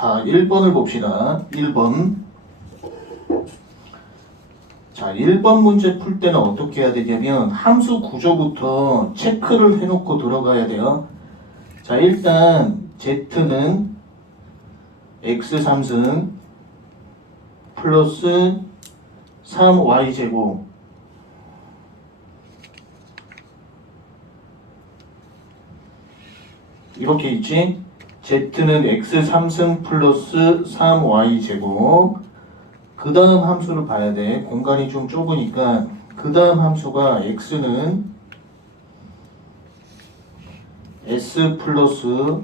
자, 1번을 봅시다. 1번. 자, 1번 문제 풀 때는 어떻게 해야 되냐면 함수 구조부터 체크를 해놓고 들어가야 돼요. 자, 일단 Z는 X3승 플러스 3Y제곱 이렇게 있지? Z는 X3승 플러스 3Y제곱 그 다음 함수를 봐야 돼. 공간이 좀 좁으니까 그 다음 함수가 X는 S 플러스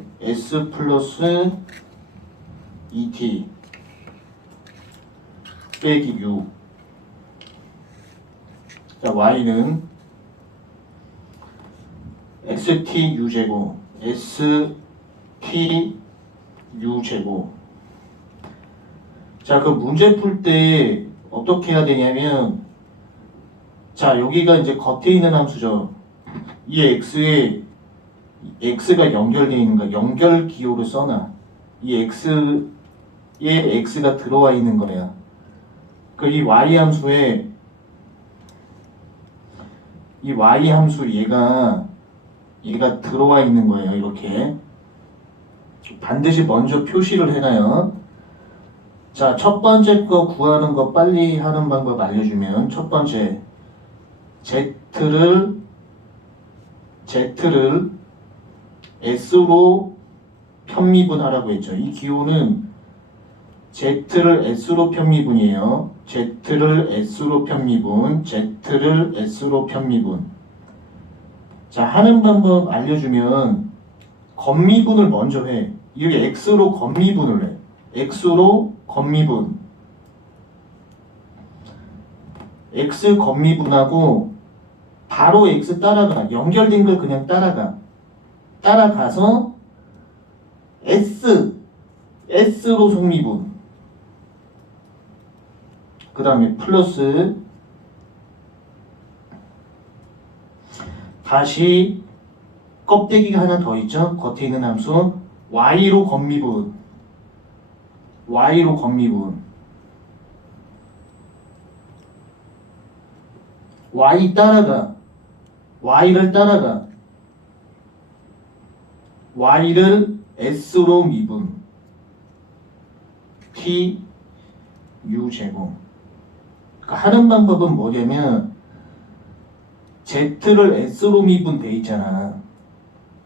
2t 빼기 6. 자, Y는 XT U제곱 ST U제곱. 자, 그 문제 풀 때 어떻게 해야 되냐면 자, 여기가 이제 겉에 있는 함수죠. 이 X에 X가 연결되어 있는 거 연결 기호를 써놔. 이 X에 X가 들어와 있는 거야. 그 이 Y 함수에 이 Y 함수 얘가 들어와 있는 거예요. 이렇게 반드시 먼저 표시를 해놔요. 자, 첫 번째 거 구하는 거 빨리 하는 방법 알려주면 첫 번째 Z를 S로 편미분하라고 했죠. 이 기호는 Z를 S로 편미분이에요. Z를 S로 편미분. 자, 하는 방법 알려주면 겉미분을 먼저 해. 여기 X로 겉미분을 해. X로 겉미분. X 겉미분하고 바로 X 따라가. 연결된 걸 그냥 따라가. 따라가서 S로 속미분. 그 다음에 플러스 다시 껍데기가 하나 더 있죠. 겉에 있는 함수 Y로 겉미분. Y 따라가. Y를 S로 미분. T U제곱. 그러니까 하는 방법은 뭐냐면 Z를 S로 미분 돼 있잖아.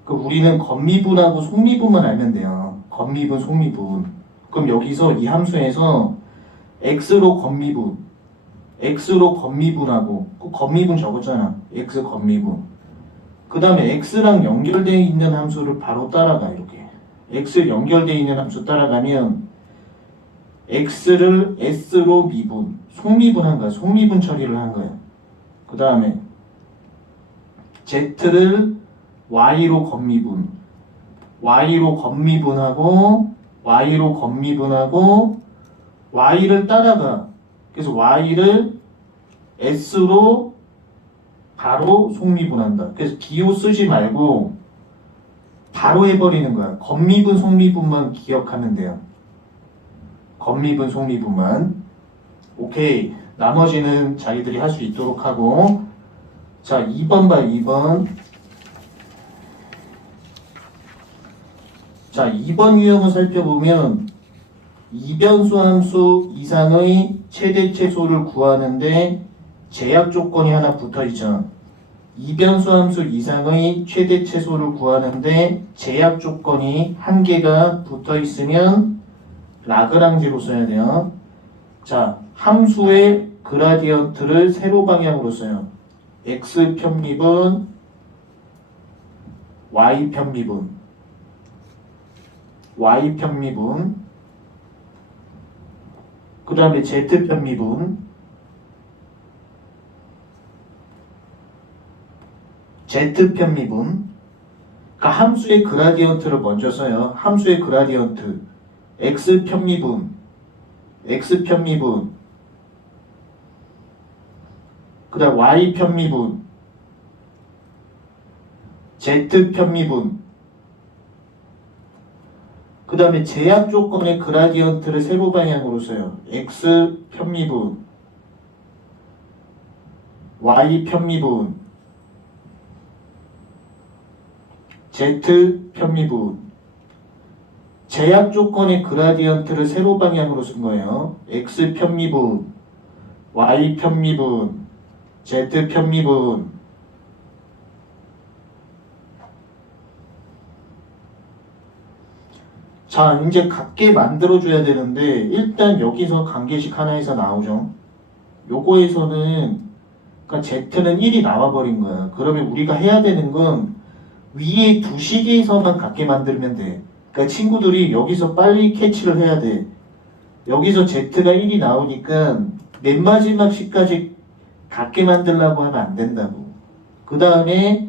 그 우리는 겉미분하고 속미분만 알면 돼요. 겉미분, 속미분. 그럼 여기서 이 함수에서 X로 겉미분하고 그 겉미분 적었잖아. X 겉미분. 그 다음에 X랑 연결되어 있는 함수를 바로 따라가. 이렇게 X 연결되어 있는 함수 따라가면 X를 S로 미분, 속미분한 거야. 속미분 처리를 한 거야. 그 다음에 Z를 Y로 겉미분하고 Y를 따라가. 그래서 Y를 S로 바로 속미분한다. 그래서 기호 쓰지 말고 바로 해버리는 거야. 겉미분, 속미분만 기억하면 돼요. 겉미분, 속미분만. 오케이. 나머지는 자기들이 할 수 있도록 하고. 자, 2번 봐, 2번. 자, 2번 유형을 살펴보면 이변수 함수 이상의 최대 최소를 구하는데 제약 조건이 하나 붙어 있죠. 이변수 함수 이상의 최대 최소를 구하는데 제약 조건이 한 개가 붙어 있으면 라그랑지로 써야 돼요. 자, 함수의 그라디언트를 세로 방향으로 써요. X 편미분, Y 편미분. 그 다음에 Z 편미분. 그러니까 함수의 그라디언트를 먼저 써요. 함수의 그라디언트. X 편미분. 그 다음 Y 편미분. Z 편미분. 그 다음에 제약 조건의 그라디언트를 세로 방향으로 써요. x 편미분, y 편미분, z 편미분. 제약 조건의 그라디언트를 세로 방향으로 쓴 거예요. x 편미분, y 편미분, z 편미분. 자, 이제 같게 만들어줘야 되는데 일단 여기서 관계식 하나에서 나오죠. 요거에서는 그러니까 Z는 1이 나와버린 거야. 그러면 우리가 해야 되는 건 위에 두 식에서만 같게 만들면 돼. 그러니까 친구들이 여기서 빨리 캐치를 해야 돼. 여기서 Z가 1이 나오니까 맨 마지막 식까지 같게 만들려고 하면 안 된다고. 그 다음에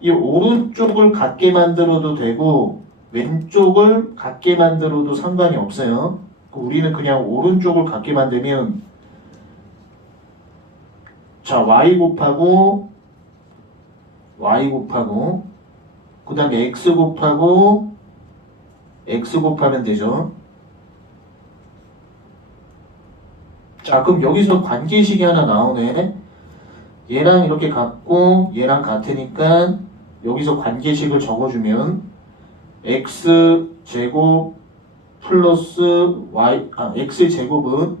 이 오른쪽을 같게 만들어도 되고 왼쪽을 같게 만들어도 상관이 없어요. 우리는 그냥 오른쪽을 같게 만들면 자 y 곱하고 그 다음에 x 곱하고 x 곱하면 되죠. 자 그럼 여기서 관계식이 하나 나오네. 얘랑 이렇게 같고 얘랑 같으니까 여기서 관계식을 적어주면 x 제곱 플러스 y x 제곱은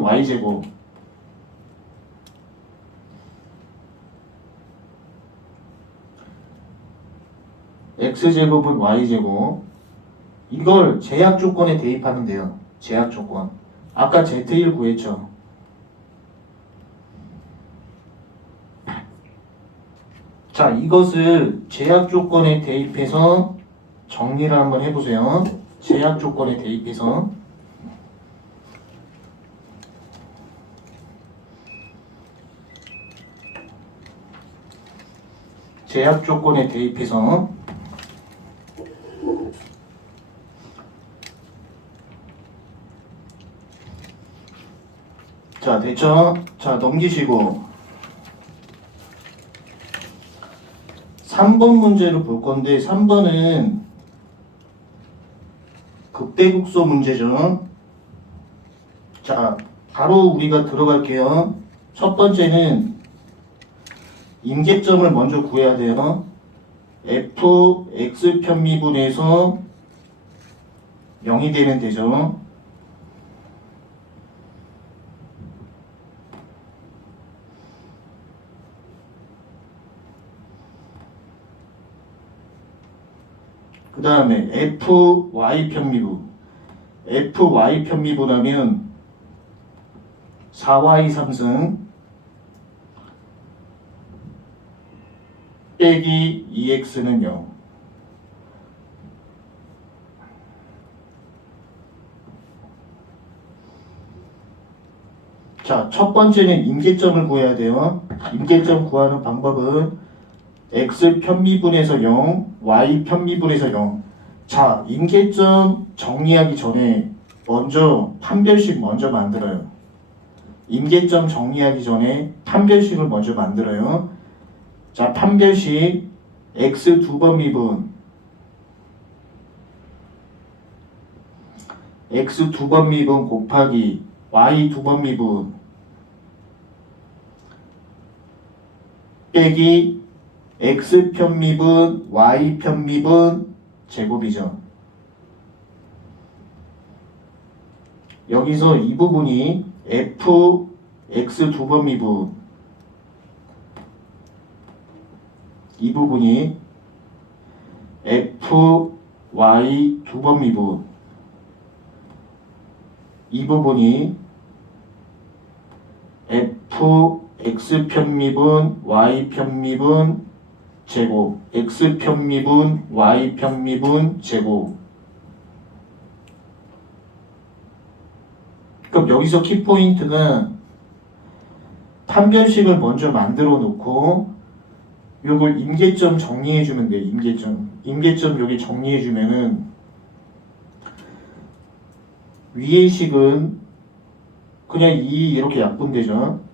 y 제곱 x 제곱은 y 제곱. 이걸 제약 조건에 대입하면 돼요. 제약 조건. 아까 Z1 구했죠. 자, 이것을 제약 조건에 대입해서 정리를 한번 해보세요. 제약 조건에 대입해서 자, 됐죠? 자, 넘기시고 3번 문제로 볼 건데 3번은 극대극소 문제죠. 자, 바로 우리가 들어갈게요. 첫 번째는 임계점을 먼저 구해야 돼요. fx 편미분에서 0이 되면 되죠. 그 다음에 fy 편미분 하면 4y 3승 빼기 2x는 0. 자, 첫 번째는 임계점을 구해야 돼요. 임계점 구하는 방법은 x 편미분에서 0, y 편미분에서 0. 자, 임계점 정리하기 전에 먼저 판별식 먼저 만들어요. 임계점 정리하기 전에 판별식을 먼저 만들어요. 자, 판별식 x 두 번 미분 x 두 번 미분 곱하기 y 두 번 미분 빼기 x 편미분 y 편미분 제곱이죠. 여기서 이 부분이 f x 두 번 미분 이 부분이 f y 두 번 미분 이 부분이 f x 편미분 y 편미분 제곱 x 편미분 y 편미분 제곱. 그럼 여기서 키포인트가 판별식을 먼저 만들어 놓고 요걸 임계점 정리해주면 돼요. 임계점 여기 정리해주면은 위의 식은 그냥 이렇게 약분되죠.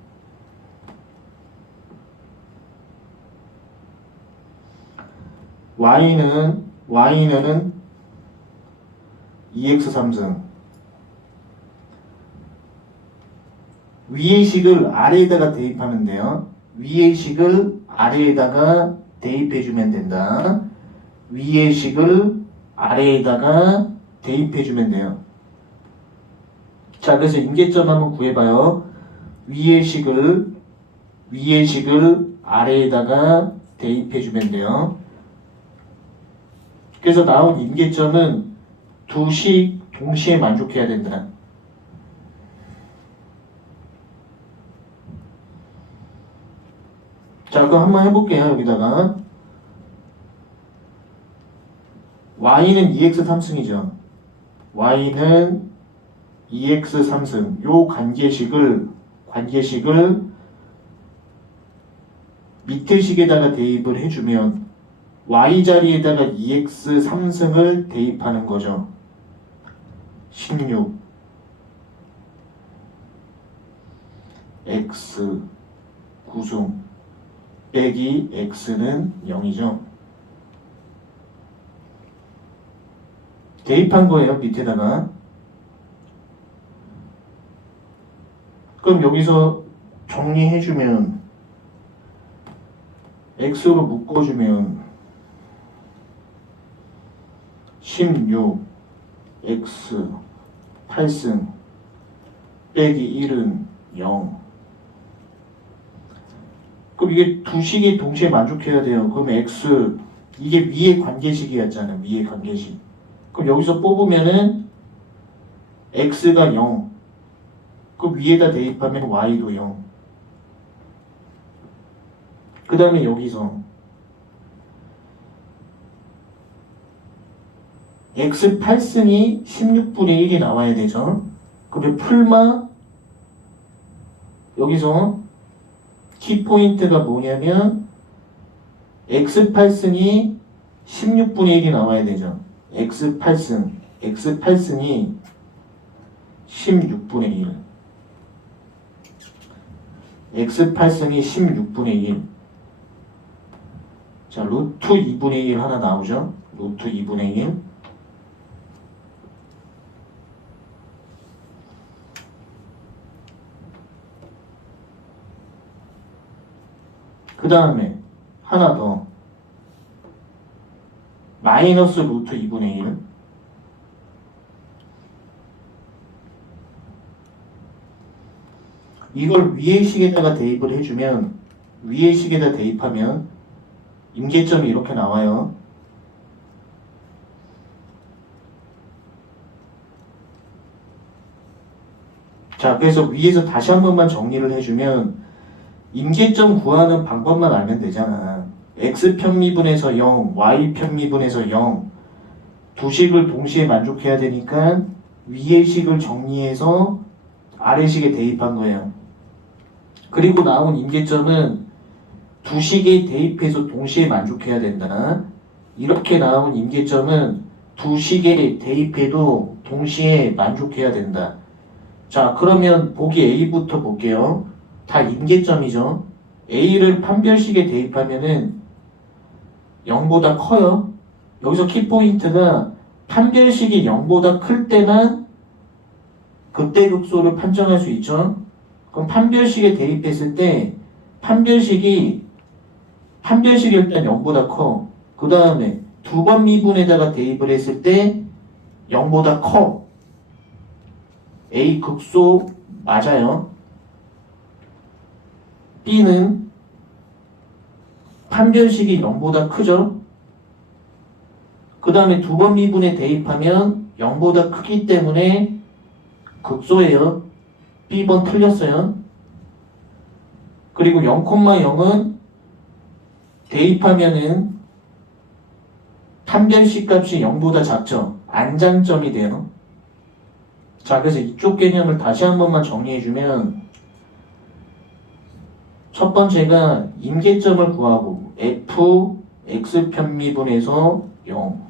y는 y는 2x 3승. 위의 식을 아래에다가 대입하면 돼요. 위의 식을 아래에다가 대입해주면 된다. 위의 식을 아래에다가 대입해주면 돼요. 자, 그래서 임계점 한번 구해봐요. 위의 식을 아래에다가 대입해주면 돼요. 그래서 나온 임계점은 두 식 동시에 만족해야 된다. 자, 그럼 한번 해볼게요. 여기다가 y는 2x 3승이죠. y는 2x 3승. 요 관계식을 밑에 식에다가 대입을 해주면 y 자리에다가 2x 3승을 대입하는 거죠. 16 x 9승 빼기 x는 0이죠. 대입한 거예요. 밑에다가. 그럼 여기서 정리해주면 x로 묶어주면 16 x 8승 빼기 1은 0. 그럼 이게 두 식이 동시에 만족해야 돼요. 그럼 x 이게 위의 관계식이었잖아. 위의 관계식. 그럼 여기서 뽑으면은 x가 0. 그 위에다 대입하면 y도 0. 그 다음에 여기서 x 8승이 16분의 1이 나와야 되죠. 그리고 풀마 여기서 키포인트가 뭐냐면 x 8승이 16분의 1이 나와야 되죠. x 8승이 16분의 1. x 8승이 16분의 1. 자, 루트 2분의 1 하나 나오죠. 루트 2분의 1. 그 다음에 하나 더. 마이너스 루트 2분의 1. 이걸 위의 식에다가 대입을 해주면 위의 식에다 대입하면 임계점이 이렇게 나와요. 자, 그래서 위에서 다시 한 번만 정리를 해주면 임계점 구하는 방법만 알면 되잖아. x 편미분에서 0, y 편미분에서 0. 두 식을 동시에 만족해야 되니까 위의 식을 정리해서 아래 식에 대입한 거예요. 그리고 나온 임계점은 두 식에 대입해서 동시에 만족해야 된다. 이렇게 나온 임계점은 두 식에 대입해도 동시에 만족해야 된다. 자, 그러면 보기 A부터 볼게요. 다 임계점이죠. A를 판별식에 대입하면은 0보다 커요. 여기서 키포인트가 판별식이 0보다 클 때만 극대 극소를 판정할 수 있죠. 그럼 판별식에 대입했을 때 판별식이 일단 0보다 커. 그 다음에 두 번 미분에다가 대입을 했을 때 0보다 커. A 극소 맞아요. B는 판별식이 0보다 크죠. 그 다음에 두 번 미분에 대입하면 0보다 크기 때문에 극소예요. B번 틀렸어요. 그리고 0,0은 대입하면은 판별식 값이 0보다 작죠. 안장점이 돼요. 자, 그래서 이쪽 개념을 다시 한 번만 정리해주면 첫 번째가 임계점을 구하고 f x 편미분에서 0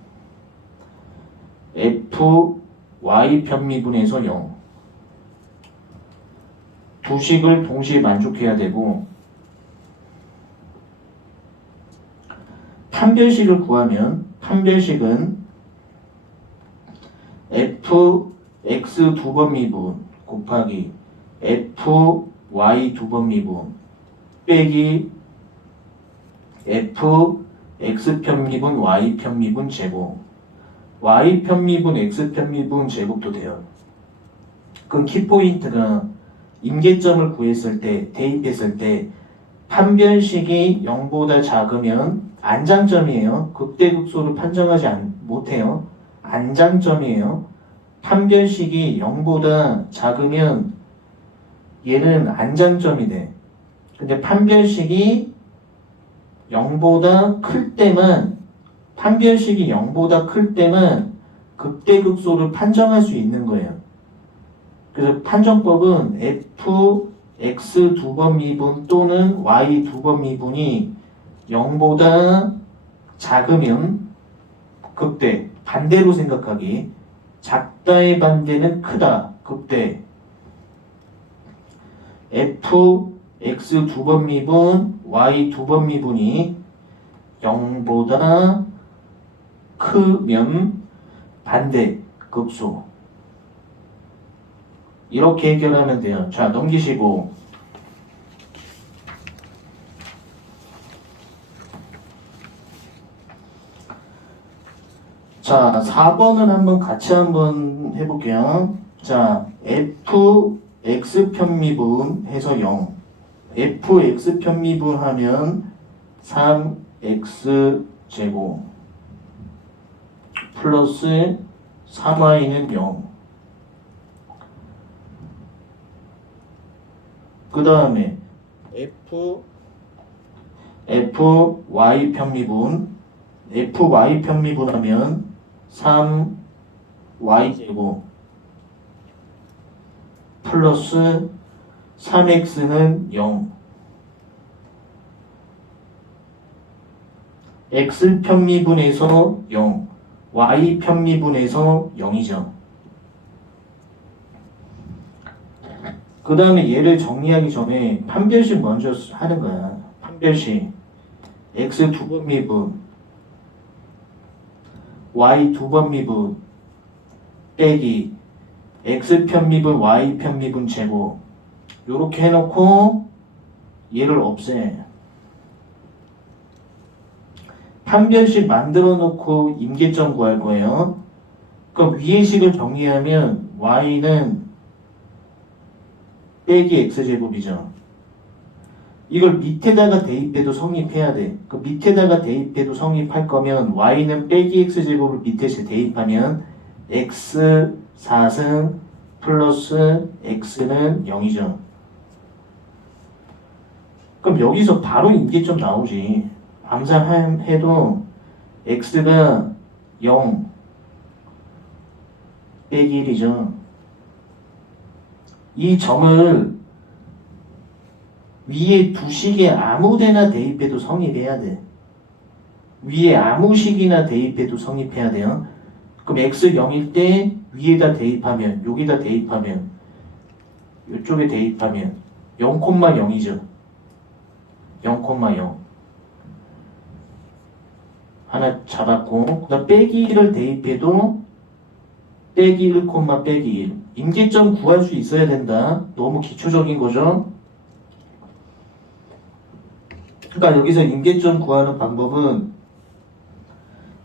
f y 편미분에서 0 두 식을 동시에 만족해야 되고 판별식을 구하면 판별식은 f x 두 번 미분 곱하기 f y 두 번 미분 빼기 f x 편미분 y 편미분 제곱 y 편미분 x 편미분 제곱도 돼요. 그럼 키포인트가 임계점을 구했을 때 대입했을 때 판별식이 0보다 작으면 안장점이에요. 극대극소를 판정하지 못해요. 안장점이에요. 판별식이 0보다 작으면 얘는 안장점이 돼. 근데 판별식이 0보다 클 때만 판별식이 0보다 클 때만 극대극소를 판정할 수 있는 거예요. 그래서 판정법은 f x 두 번 미분 또는 y 두 번 미분이 0보다 작으면 극대, 반대로 생각하기. 작다의 반대는 크다, 극대. f x 두 번 미분 y 두 번 미분이 0보다 크면 반대, 극소. 이렇게 해결하면 돼요. 자, 넘기시고. 자, 4번은 한번 같이 한번 해볼게요. 자, f x 편미분 해서 0. f x 편미분 하면 3x 제곱 플러스 3y는 0. 그 다음에 fy 편미분 하면 3y 제곱 플러스 3x는 0. x 편미분에서 0, y 편미분에서 0이죠. 그 다음에 얘를 정리하기 전에 판별식 먼저 하는 거야. 판별식 x 두 번 미분 y 두 번 미분 빼기 x 편미분 y 편미분 제곱 요렇게 해놓고 얘를 없애. 판별식 만들어 놓고 임계점 구할 거예요. 그럼 위의 식을 정리하면 y는 빼기 x제곱이죠. 이걸 밑에다가 대입해도 성립해야 돼. 그 밑에다가 대입해도 성립할 거면 y는 빼기 x제곱을 밑에 대입하면 x 4승 플러스 x는 0이죠. 그럼 여기서 바로 임계점 나오지. 암산해도 x가 0 빼기 1이죠. 이 점을 위에 두 식에 아무 데나 대입해도 성립해야 돼. 위에 아무 식이나 대입해도 성립해야 돼요. 그럼 x 0일 때 위에다 대입하면 여기다 대입하면 이쪽에 대입하면 0,0이죠. 0,0 하나 잡았고 그다음 빼기 1을 대입해도 빼기 1, 빼기 1 임계점 구할 수 있어야 된다. 너무 기초적인 거죠. 그러니까 여기서 임계점 구하는 방법은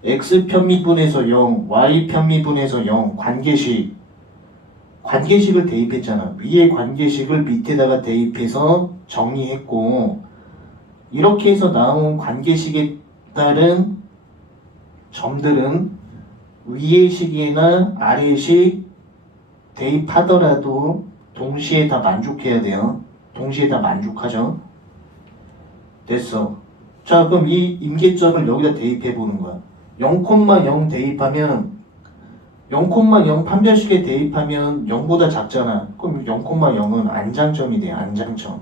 x 편미분에서 0, y 편미분에서 0 관계식을 대입했잖아. 위에 관계식을 밑에다가 대입해서 정리했고 이렇게 해서 나온 관계식에 따른 점들은 위의 식이나 아래의 식 대입하더라도 동시에 다 만족해야 돼요. 동시에 다 만족하죠. 됐어. 자, 그럼 이 임계점을 여기다 대입해 보는 거야. 0,0 대입하면 0,0 판별식에 대입하면 0보다 작잖아. 그럼 0,0은 안장점이 돼. 안장점.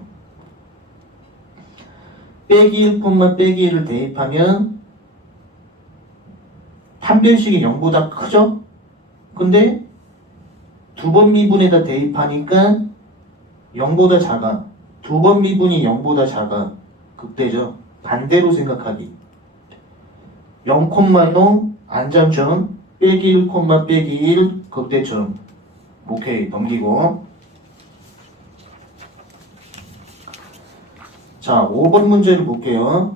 빼기 1, 빼기 1을 대입하면 판별식이 0보다 크죠? 근데 두 번 미분에다 대입하니까 0보다 작아. 두 번 미분이 0보다 작아. 극대죠. 반대로 생각하기. 0,0 안장점 빼기 1, 빼기 1 극대점. 오케이, 넘기고. 자, 5번 문제를 볼게요.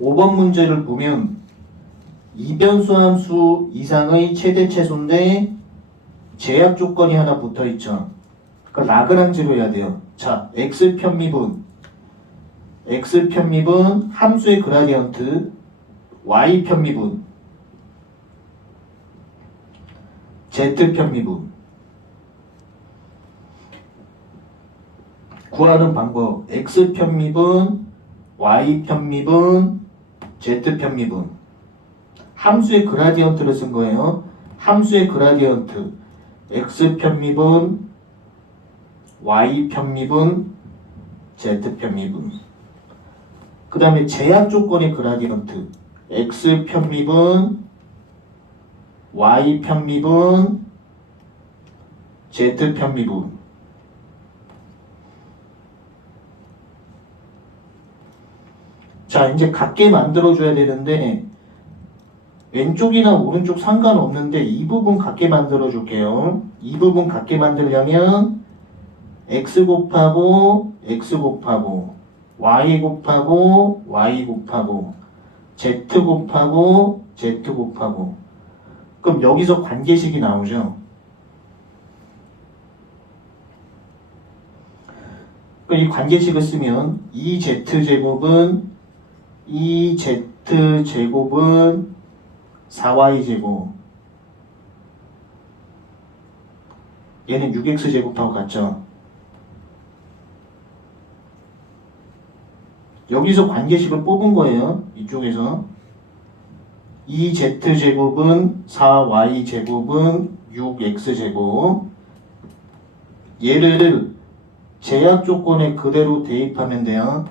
5번 문제를 보면 이변수 함수 이상의 최대 최소인데 제약 조건이 하나 붙어 있죠. 그러니까 라그랑지로 해야 돼요. 자, x 편미분 함수의 그라디언트, y 편미분, z 편미분. 구하는 방법, x 편미분, y 편미분, z 편미분. 함수의 그라디언트를 쓴 거예요. 함수의 그라디언트, x 편미분, y 편미분, z 편미분. 그 다음에 제약 조건의 그라디언트, x 편미분, y 편미분, z 편미분. 자, 이제 같게 만들어줘야 되는데 왼쪽이나 오른쪽 상관없는데 이 부분 같게 만들어줄게요. 이 부분 같게 만들려면 x 곱하고 x 곱하고 y 곱하고 y 곱하고 z 곱하고 z 곱하고. 그럼 여기서 관계식이 나오죠. 그럼 이 관계식을 쓰면 2z제곱은 2z제곱은 4y제곱. 얘는 6x제곱하고 같죠. 여기서 관계식을 뽑은 거예요. 이쪽에서 2z제곱은 4y제곱은 6x제곱. 얘를 제약 조건에 그대로 대입하면 돼요.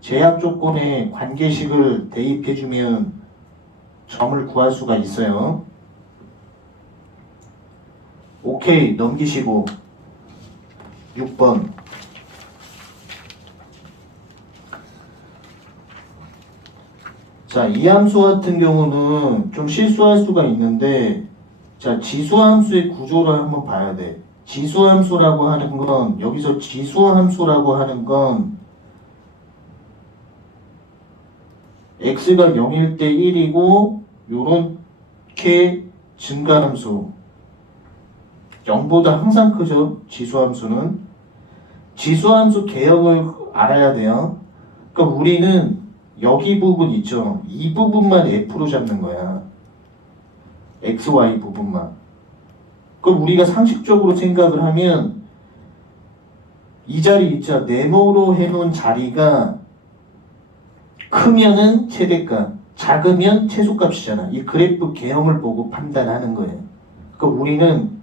제약 조건에 관계식을 대입해주면 점을 구할 수가 있어요. 오케이, 넘기시고 6번. 자, 이 함수 같은 경우는 좀 실수할 수가 있는데, 자, 지수함수의 구조를 한번 봐야 돼. 지수함수라고 하는 건, 여기서 지수함수라고 하는 건 x가 0일 때 1이고 요렇게 증가함수 0보다 항상 크죠. 지수함수는. 지수함수 개형을 알아야 돼요. 그러니까 우리는 여기 부분 있죠. 이 부분만 f로 잡는 거야. xy 부분만. 그럼 우리가 상식적으로 생각을 하면 이 자리 있죠. 네모로 해놓은 자리가 크면은 최대값, 작으면 최소값이잖아. 이 그래프 개형을 보고 판단하는 거예요. 그러니까 우리는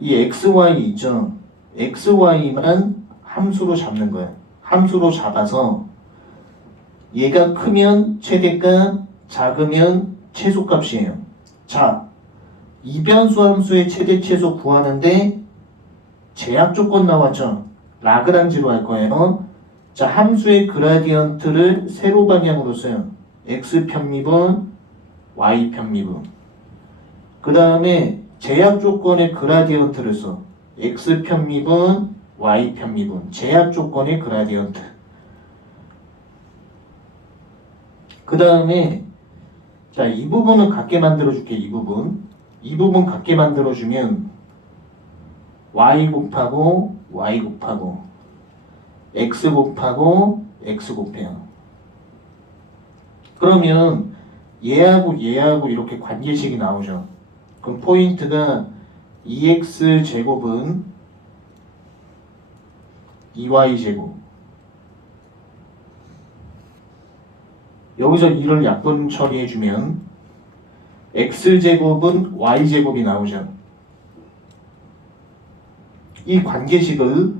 이 xy 있죠. xy만 함수로 잡는 거예요. 함수로 잡아서 얘가 크면 최대값, 작으면 최소값이에요. 자, 이변수 함수의 최대 최소 구하는데 제약 조건 나왔죠. 라그랑지로 할 거예요. 자, 함수의 그라디언트를 세로 방향으로 써요. x 편미분, y 편미분. 그 다음에 제약 조건의 그라디언트를 써. x 편미분, y 편미분. 제약 조건의 그라디언트. 그 다음에 자, 이 부분은 같게 만들어줄게. 이 부분 같게 만들어주면 y 곱하고 y 곱하고 x 곱하고 x 곱해요. 그러면 얘하고 얘하고 이렇게 관계식이 나오죠. 그럼 포인트가 2x 제곱은 2y 제곱. 여기서 이를 약분 처리해주면 x제곱은 y제곱이 나오죠. 이 관계식을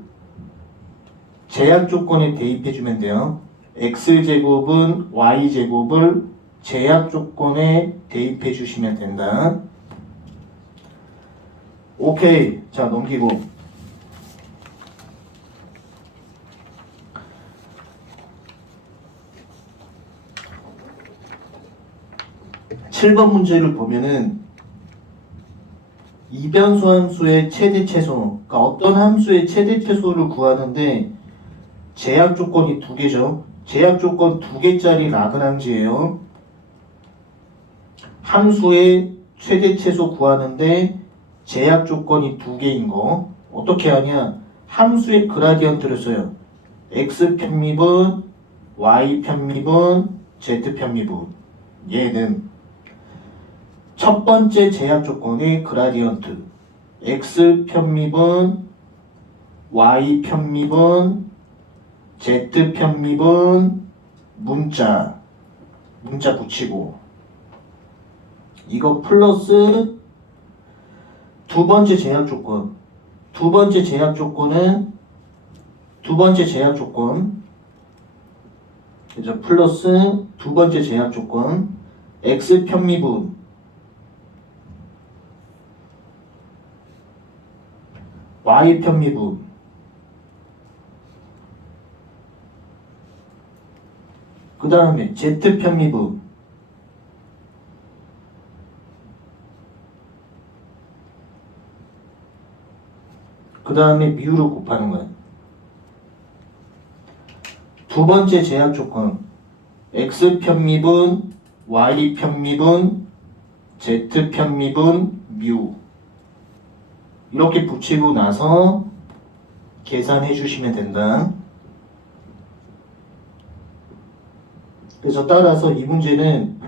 제약 조건에 대입해주면 돼요. x제곱은 y제곱을 제약 조건에 대입해주시면 된다. 오케이. 자, 넘기고. 7번 문제를 보면은 이변수 함수의 최대 최소, 그러니까 어떤 함수의 최대 최소를 구하는데 제약 조건이 두 개죠. 제약 조건 두 개짜리 라그랑지예요. 함수의 최대 최소 구하는데 제약 조건이 두 개인 거 어떻게 하냐? 함수의 그라디언트를 써요. x 편미분, y 편미분, z 편미분. 얘는 첫 번째 제약 조건의 그라디언트 x 편미분, y 편미분, z 편미분, 문자 붙이고 이거 플러스 두 번째 제약 조건. 두 번째 제약 조건 그죠? 플러스 두 번째 제약 조건 x 편미분 y 편미분 그 다음에 z 편미분 그 다음에 미우를 곱하는 거예요. 두 번째 제약 조건 x 편미분 y 편미분 z 편미분 뮤 이렇게 붙이고 나서 계산해 주시면 된다. 그래서 따라서 이 문제는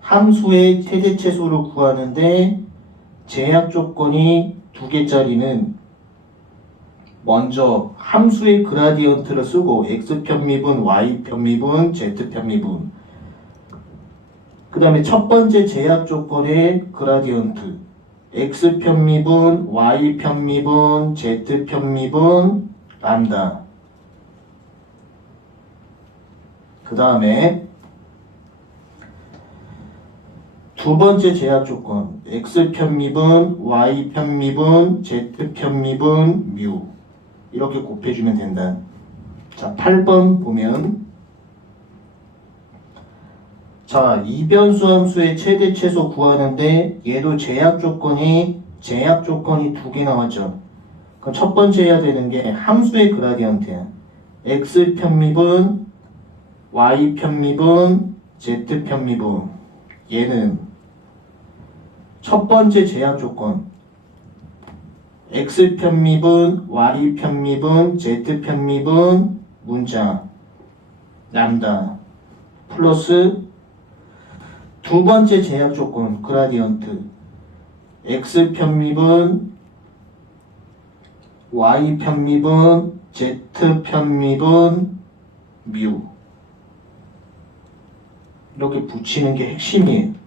함수의 최대 최소를 구하는데 제약 조건이 두 개짜리는 먼저 함수의 그라디언트를 쓰고 x 편미분, y 편미분, z 편미분 그 다음에 첫 번째 제약 조건의 그라디언트 x 편미분, y 편미분, z 편미분, 람다 그 다음에 두 번째 제약 조건 x 편미분, y 편미분, z 편미분, 뮤 이렇게 곱해주면 된다. 자, 8번 보면 자, 이변수 함수의 최대 최소 구하는데 얘도 제약 조건이 두 개 나왔죠. 그럼 첫 번째 해야 되는 게 함수의 그라디언트야. x 편미분, y 편미분, z 편미분. 얘는 첫 번째 제약 조건 x 편미분, y 편미분, z 편미분, 문자 람다 플러스 두 번째 제약 조건 그라디언트 x 편미분, y 편미분, z 편미분, 뮤 이렇게 붙이는 게 핵심이에요.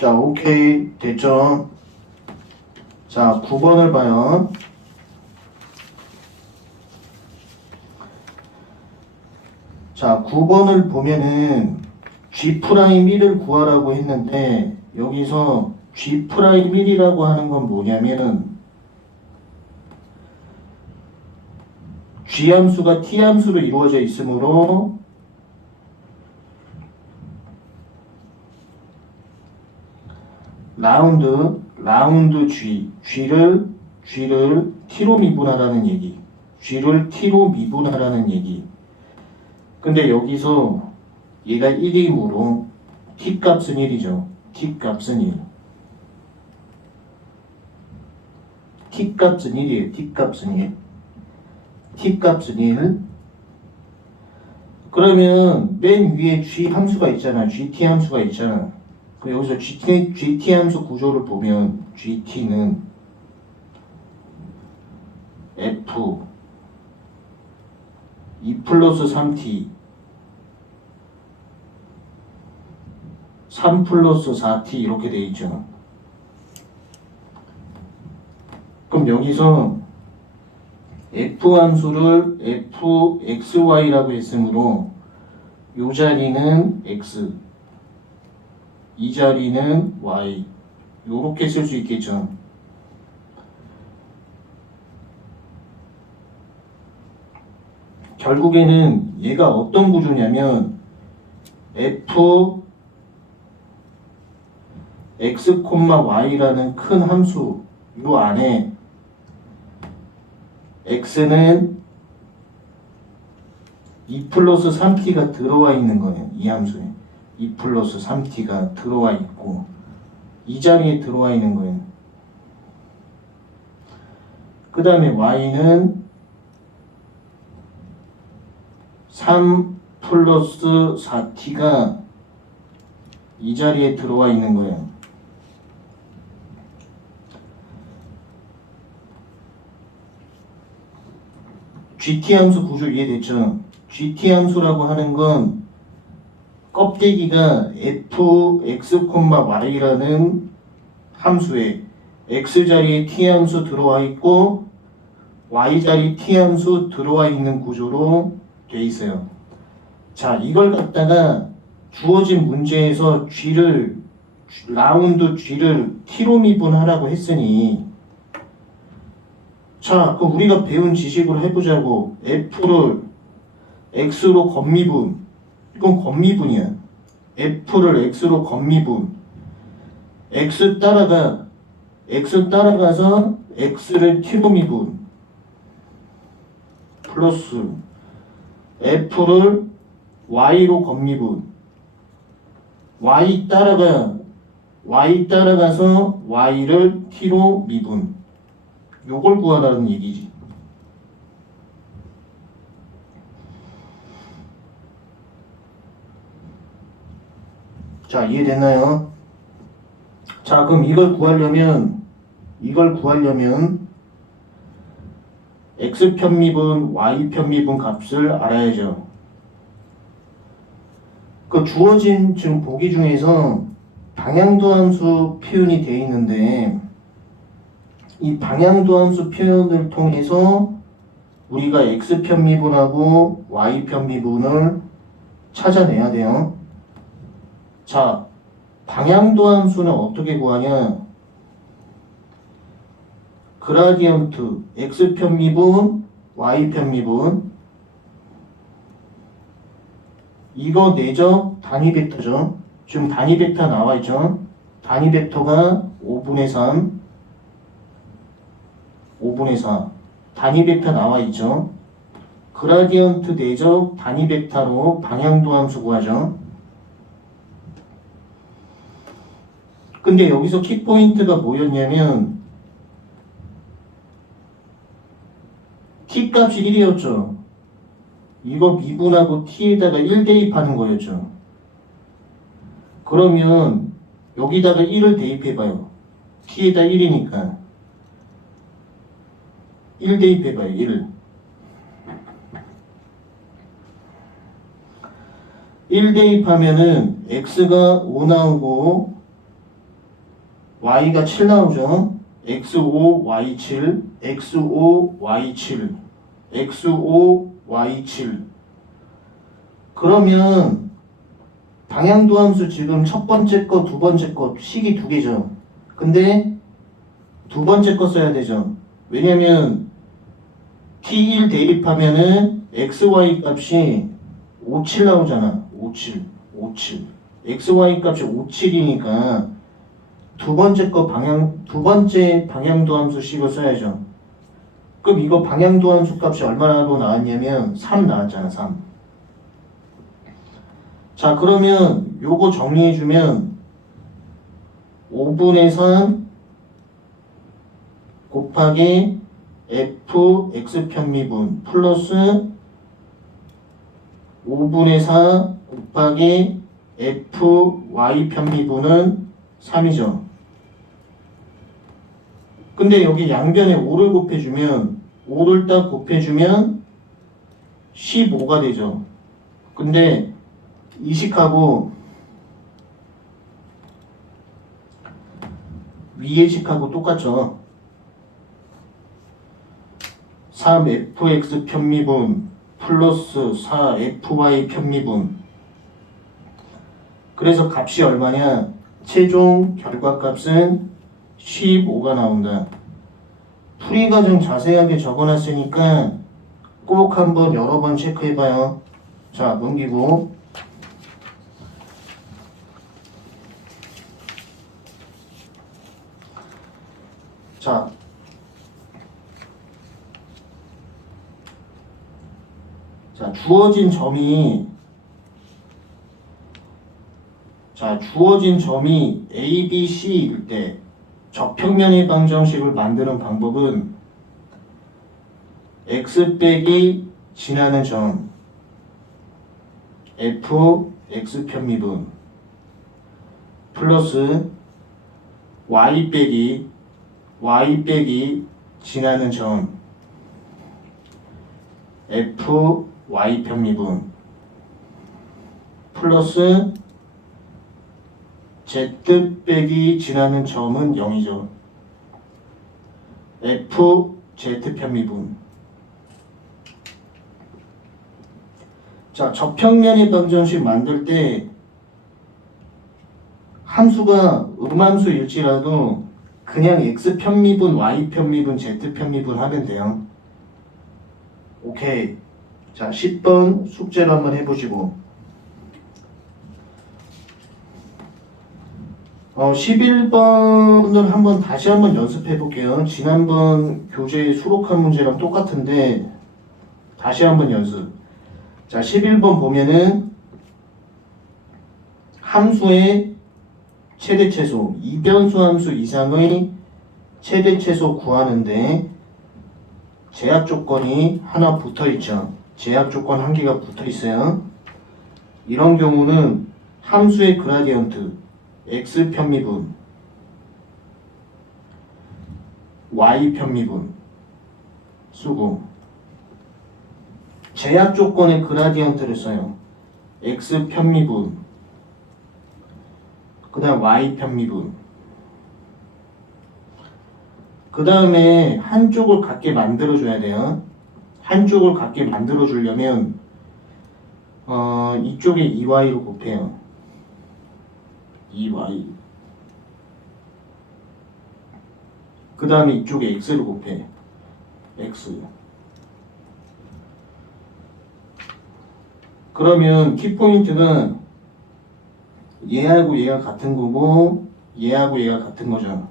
자, 오케이. 됐죠? 자, 9번을 봐요. 자, 9번을 보면은 G'1을 구하라고 했는데 여기서 G'1이라고 하는 건 뭐냐면 G 함수가 T 함수로 이루어져 있으므로 라운드 G를 T로 미분하라는 얘기. G를 T로 미분하라는 얘기. 근데 여기서 얘가 1이므로 T 값은 1이죠. T 값은 1. T 값은 1이에요. T 값은 1. T 값은 1. 그러면 맨 위에 G 함수가 있잖아. GT 함수가 있잖아. 여기서 GT 함수 구조를 보면 GT는 F 2 플러스 3T 3 플러스 4T 이렇게 돼 있죠. 그럼 여기서 F 함수를 fxy라고 했으므로 이 자리는 x 이 자리는 y, 요렇게 쓸 수 있겠죠. 결국에는 얘가 어떤 구조냐면 f x, y라는 큰 함수 요 안에 x는 2 플러스 3t가 들어와 있는 거예요. 이 함수에 2 플러스 3t가 들어와 있고 이 자리에 들어와 있는 거예요. 그 다음에 y는 3 플러스 4t가 이 자리에 들어와 있는 거예요. GT 함수 구조 이해됐죠? GT 함수라고 하는 건 껍데기가 f, x, y라는 함수에 x 자리에 t 함수 들어와 있고 y 자리 t 함수 들어와 있는 구조로 돼 있어요. 자, 이걸 갖다가 주어진 문제에서 라운드 g를 t로 미분하라고 했으니 자, 그럼 우리가 배운 지식으로 해보자고. f를 x로 겉미분. 이건 겉미분이야. f를 x로 겉미분. x 따라가서 x를 t로 미분. 플러스 f를 y로 겉미분. y 따라가서 y를 t로 미분. 요걸 구하라는 얘기지. 자, 이해됐나요? 자, 그럼 이걸 구하려면 x 편미분, y 편미분 값을 알아야죠. 그 주어진 지금 보기 중에서 방향도 함수 표현이 되어 있는데 이 방향도 함수 표현을 통해서 우리가 x 편미분하고 y 편미분을 찾아내야 돼요. 자, 방향도 함수는 어떻게 구하냐? 그라디언트 x 편미분, y 편미분 이거 내죠? 단위 벡터죠. 지금 단위 벡터 나와 있죠? 단위 벡터가 5분의 3 5분의 4 단위 벡터 나와 있죠. 그라디언트 내적 단위 벡터로 방향도 함수 구하죠. 근데 여기서 키포인트가 뭐였냐면 t 값이 1이었죠. 이거 미분하고 t에다가 1 대입하는 거였죠. 그러면 여기다가 1을 대입해봐요. t에다 1이니까 1 대입해봐요. 1 대입하면은 x가 5 나오고 y가 7 나오죠. x5 y7 x5 y7 x5 y7 그러면 방향도 함수 지금 첫 번째 거, 두 번째 거 식이 두 개죠. 근데 두 번째 거 써야 되죠. 왜냐면 t1 대입하면은 xy 값이 57 나오잖아. 57 xy 값이 57이니까 두 번째 방향도 함수 식을 써야죠. 그럼 이거 방향도 함수 값이 얼마로 나왔냐면 3 나왔잖아. 3. 자, 그러면 요거 정리해주면 5분의 3 곱하기 f x 편미분 플러스 5분의 4 곱하기 f y 편미분은 3이죠. 근데 여기 양변에 5를 곱해주면 5를 딱 곱해주면 15가 되죠. 근데 이 식하고 위의 식하고 똑같죠. 3fx 편미분 플러스 4fy 편미분. 그래서 값이 얼마냐? 최종 결과값은 15가 나온다. 풀이 과정 자세하게 적어놨으니까 꼭 한번 여러 번 체크해봐요. 자, 넘기고. 자, 주어진 점이 A, B, C일 때 저평면의 방정식을 만드는 방법은 x 빼기 지나는 점 f x 편미분 플러스 y 빼기 지나는 점 f y 편미분 플러스 z 빼기 지나는 점은 0이죠. f z 편미분. 자, 저평면의 방정식 만들 때 함수가 음함수일지라도 그냥 x 편미분, y 편미분, z 편미분 하면 돼요. 오케이. 자, 10번 숙제를 한번 해보시고 11번을 다시 한번 연습해 볼게요. 지난번 교재 수록한 문제랑 똑같은데 다시 한번 연습. 자, 11번 보면은 함수의 최대 최소, 이변수 함수 이상의 최대 최소 구하는데 제약 조건이 하나 붙어 있죠. 제약 조건 한 개가 붙어 있어요. 이런 경우는 함수의 그라디언트 x 편미분, y 편미분 쓰고 제약 조건의 그라디언트를 써요. x 편미분, 그 다음 y 편미분. 그 다음에 한쪽을 같게 만들어줘야 돼요. 한쪽을 같게 만들어주려면 이쪽에 2y로 곱해요. 2y. 그 다음에 이쪽에 x를 곱해. x. 그러면 키포인트는 얘하고 얘가 같은 거고 얘하고 얘가 같은 거죠.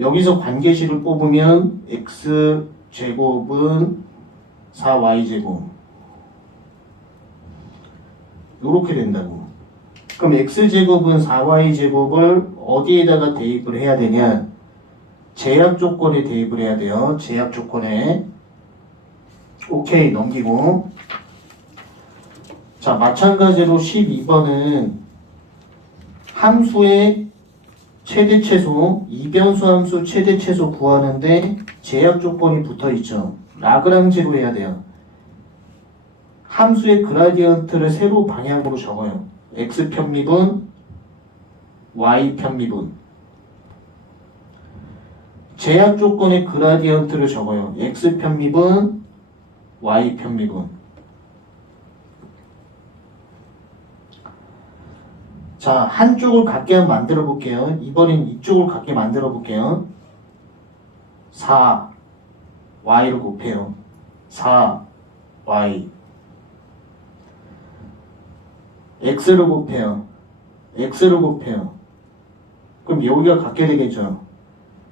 여기서 관계식을 뽑으면 x제곱은 4y제곱 요렇게 된다고. 그럼 x제곱은 4y제곱을 어디에다가 대입을 해야 되냐? 제약 조건에 대입을 해야 돼요. 제약 조건에. 오케이, 넘기고. 자, 마찬가지로 12번은 함수의 최대 최소, 이변수 함수 최대 최소 구하는데 제약 조건이 붙어 있죠. 라그랑지로 해야 돼요. 함수의 그라디언트를 세로 방향으로 적어요. x 편미분, y 편미분. 제약 조건의 그라디언트를 적어요. x 편미분, y 편미분. 자, 한쪽을 같게 한번 만들어 볼게요. 이번엔 이쪽을 같게 만들어 볼게요. 4, y를 곱해요. 4, y. x를 곱해요. x를 곱해요. 그럼 여기가 같게 되겠죠.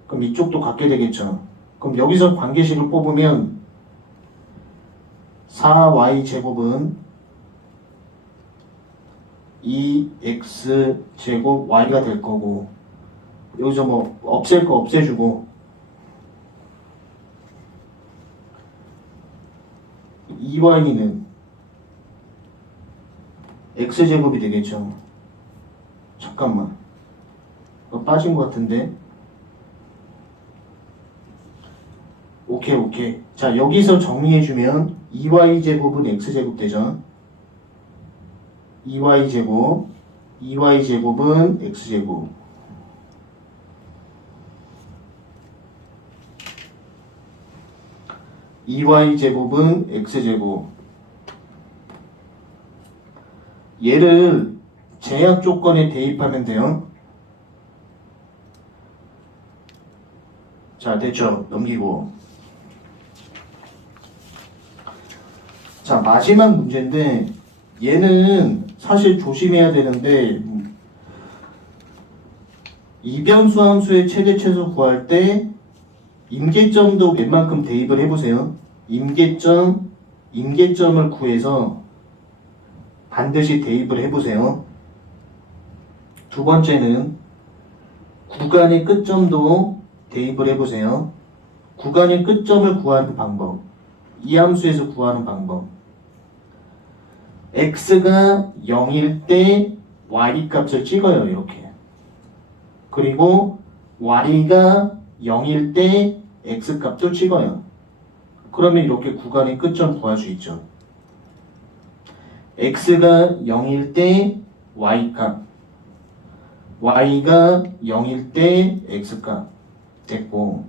그럼 이쪽도 같게 되겠죠. 그럼 여기서 관계식을 뽑으면 4y 제곱은 2x 제곱 y가 될 거고, 여기서 뭐 없앨 거 없애주고, 2y는 x제곱이 되겠죠. 잠깐만, 빠진 것 같은데. 오케이. 자, 여기서 정리해주면 2y제곱은 x제곱 되죠. 2y제곱은 x제곱. (2y제곱은 x제곱). 얘를 제약 조건에 대입하면 돼요. 자, 됐죠? 넘기고. 자, 마지막 문제인데 얘는 사실 조심해야 되는데 이변수 함수의 최대 최소 구할 때 임계점도 웬만큼 대입을 해보세요. 임계점을 구해서 반드시 대입을 해보세요. 두 번째는 구간의 끝점도 대입을 해보세요. 구간의 끝점을 구하는 방법. 이 함수에서 구하는 방법. x가 0일 때 y 값을 찍어요. 이렇게. 그리고 y가 0일 때 x 값도 찍어요. 그러면 이렇게 구간의 끝점 구할 수 있죠. x가 0일 때 y 값, y가 0일 때 x 값 됐고,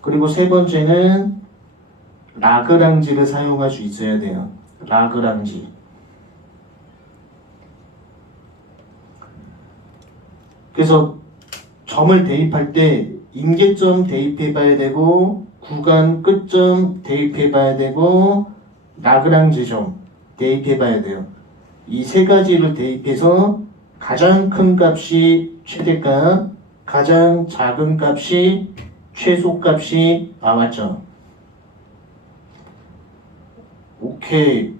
그리고 세 번째는 라그랑지를 사용할 수 있어야 돼요. 라그랑지. 그래서 점을 대입할 때 임계점 대입해 봐야 되고, 구간 끝점 대입해 봐야 되고, 라그랑지 점 대입해 봐야 돼요. 이 세 가지를 대입해서 가장 큰 값이 최대값, 가장 작은 값이 최소값이 나왔죠. 오케이.